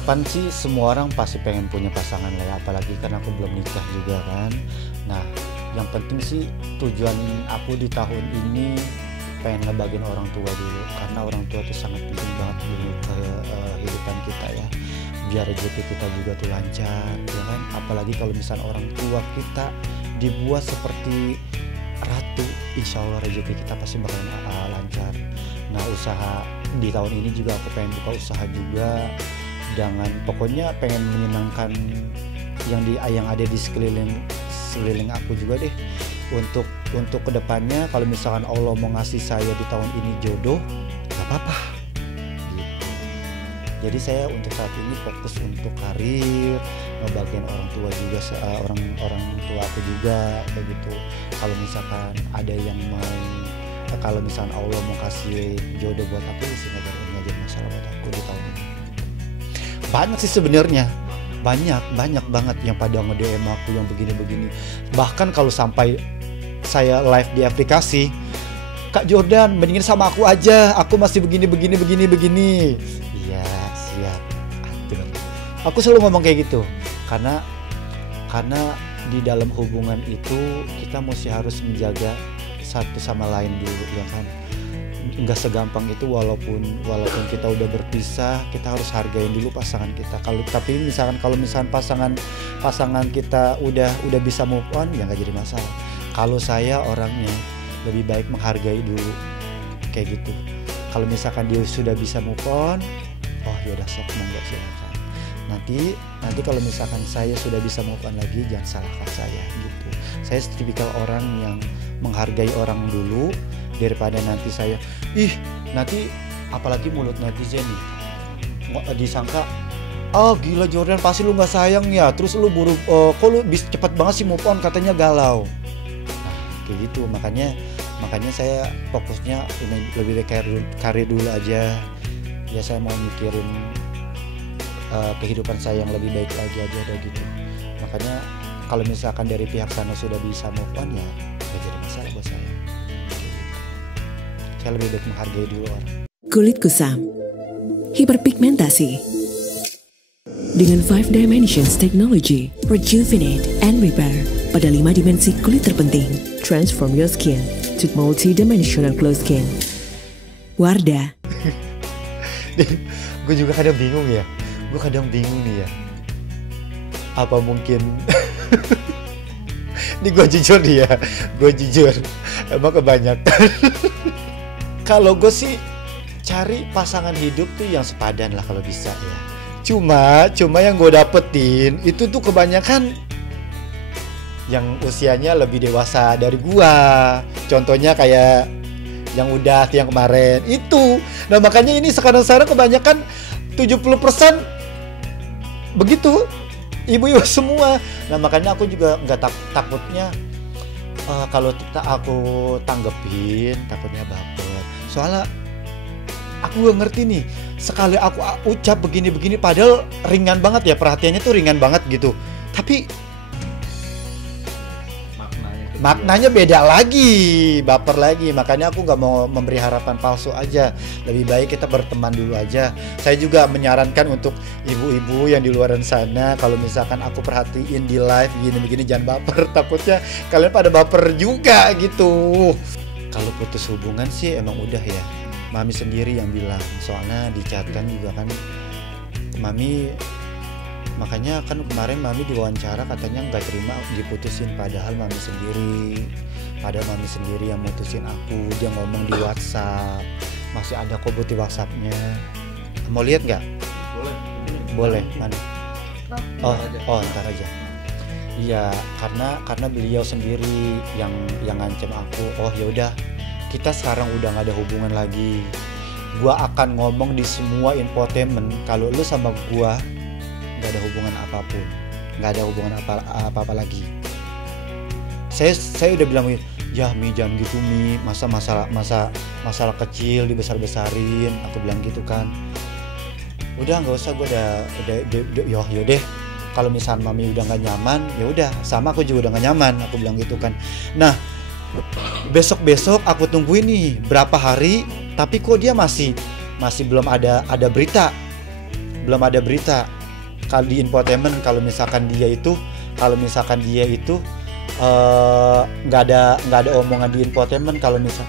harapan sih semua orang pasti pengen punya pasangan lah ya, apalagi kan aku belum nikah juga kan. Nah, yang penting sih tujuan aku di tahun ini pengen ngebagiin orang tua dulu, karena orang tua itu sangat penting banget dulu ke kehidupan kita ya, biar rezeki kita juga tuh lancar ya kan. Apalagi kalau misalnya orang tua kita dibuat seperti ratu, insya Allah rezeki kita pasti bakal lancar. Nah, usaha di tahun ini juga aku pengen buka usaha juga, pokoknya pengen menyenangkan yang ada di sekeliling aku juga deh. Untuk kedepannya kalau misalkan Allah mau ngasih saya di tahun ini jodoh, gak apa-apa gitu. Jadi saya untuk saat ini fokus untuk karir, ngebagian orang tua juga, orang tua aku juga begitu. Kalau misalkan ada yang mau, kalau misalkan Allah mau kasih jodoh buat aku sih nggak jadi masalah buat aku di tahun ini. Banyak sih sebenarnya, banyak banget yang pada nge-DM aku yang begini-begini. Bahkan kalau sampai saya live di aplikasi, Kak Jordan mendingin sama aku aja, aku masih begini. Iya siap, atur. Aku selalu ngomong kayak gitu, karena di dalam hubungan itu kita mesti harus menjaga satu sama lain dulu ya kan. Nggak segampang itu, walaupun kita udah berpisah, kita harus hargain dulu pasangan kita. Tapi misalkan pasangan kita udah bisa move on, ya nggak jadi masalah. Kalau saya orangnya lebih baik menghargai dulu kayak gitu. Kalau misalkan dia sudah bisa move on, oh ya udah sok, monggo silakan. Nanti kalau misalkan saya sudah bisa move on lagi, jangan salahkan saya gitu. Saya tipikal orang yang menghargai orang dulu, daripada nanti saya nanti apalagi mulut netizen nih disangka, oh gila Jordan pasti lu nggak sayang ya, terus lu kok lu bisa cepet banget sih move on, katanya galau. Nah kayak gitu, makanya saya fokusnya lebih karir dulu aja ya. Saya mau mikirin kehidupan saya yang lebih baik lagi aja udah gitu. Makanya kalau misalkan dari pihak sana sudah bisa move on, ya gak jadi masalah buat saya. Saya lebih baik menghargai dulu orang. Kulit kusam, hiperpigmentasi. Dengan 5 Dimensions Technology, Rejuvenate and Repair pada 5 dimensi kulit terpenting. Transform your skin to multi-dimensional glow skin. Wardah. Gue juga kadang bingung ya. Nih ya. Apa mungkin ini gue jujur emang kebanyakan. Kalau gue sih cari pasangan hidup tuh yang sepadan lah kalau bisa ya. Cuma yang gue dapetin itu tuh kebanyakan yang usianya lebih dewasa dari gue. Contohnya kayak yang kemarin itu. Nah makanya ini sekarang kebanyakan 70% begitu, ibu-ibu semua. Nah makanya aku juga nggak takutnya kalau aku tanggepin, takutnya baper. Soalnya aku gak ngerti nih, sekali aku ucap begini-begini padahal ringan banget ya, perhatiannya tuh ringan banget gitu, tapi maknanya beda lagi, baper lagi. Makanya aku gak mau memberi harapan palsu aja. Lebih baik kita berteman dulu aja. Saya juga menyarankan untuk ibu-ibu yang di luar sana, kalau misalkan aku perhatiin di live gini-begini, jangan baper. Takutnya kalian pada baper juga gitu. Kalau putus hubungan sih emang udah ya, Mami sendiri yang bilang. Soalnya di chat kan juga kan Mami, makanya kan kemarin Mami diwawancara katanya nggak terima diputusin, padahal Mami sendiri yang mutusin aku. Dia ngomong di WhatsApp, masih ada kok bukti WhatsAppnya. Mau lihat nggak? Boleh. Mana? Oh ntar aja. Iya, karena beliau sendiri yang ngancem aku. Oh ya udah, kita sekarang udah nggak ada hubungan lagi. Gua akan ngomong di semua infotainment kalau lu sama gua nggak ada hubungan apapun, nggak ada hubungan apa-apa lagi. Saya udah bilang, ya Mi jangan gitu Mi, masalah kecil dibesar-besarin, aku bilang gitu kan. Udah nggak usah, gue udah deh. Kalau misalnya Mami udah nggak nyaman, ya udah, sama aku juga udah nggak nyaman, aku bilang gitu kan. Nah besok aku tungguin nih berapa hari, tapi kok dia masih belum ada berita belum ada berita kalau di infotainment kalau misalkan dia itu nggak ada omongan di infotainment kalau misal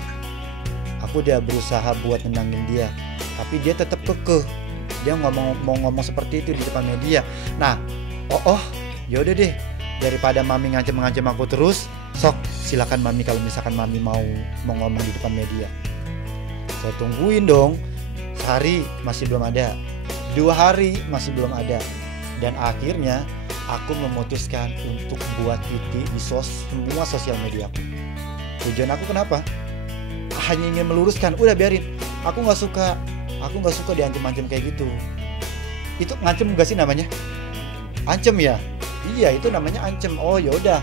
aku udah berusaha buat nenangin dia, tapi dia tetap kekeh, dia mau ngomong seperti itu di depan media. Nah, yaudah deh, daripada mami ngancem aku terus, sok silakan mami kalau misalkan mami mau ngomong di depan media. Saya tungguin dong, sehari masih belum ada, 2 hari masih belum ada, dan akhirnya aku memutuskan untuk buat titik di semua sosial media aku. Tujuan aku kenapa? Hanya ingin meluruskan, udah biarin. Aku nggak suka diancem-ancem kayak gitu. Itu ngancem nggak sih namanya? Ancem ya? Iya, itu namanya ancem. Oh yaudah,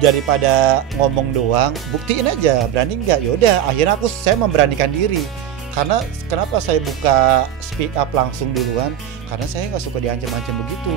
daripada ngomong doang, buktiin aja, berani nggak? Yaudah, akhirnya saya memberanikan diri. Karena kenapa saya buka speak up langsung duluan? Karena saya nggak suka diancam-ancam begitu.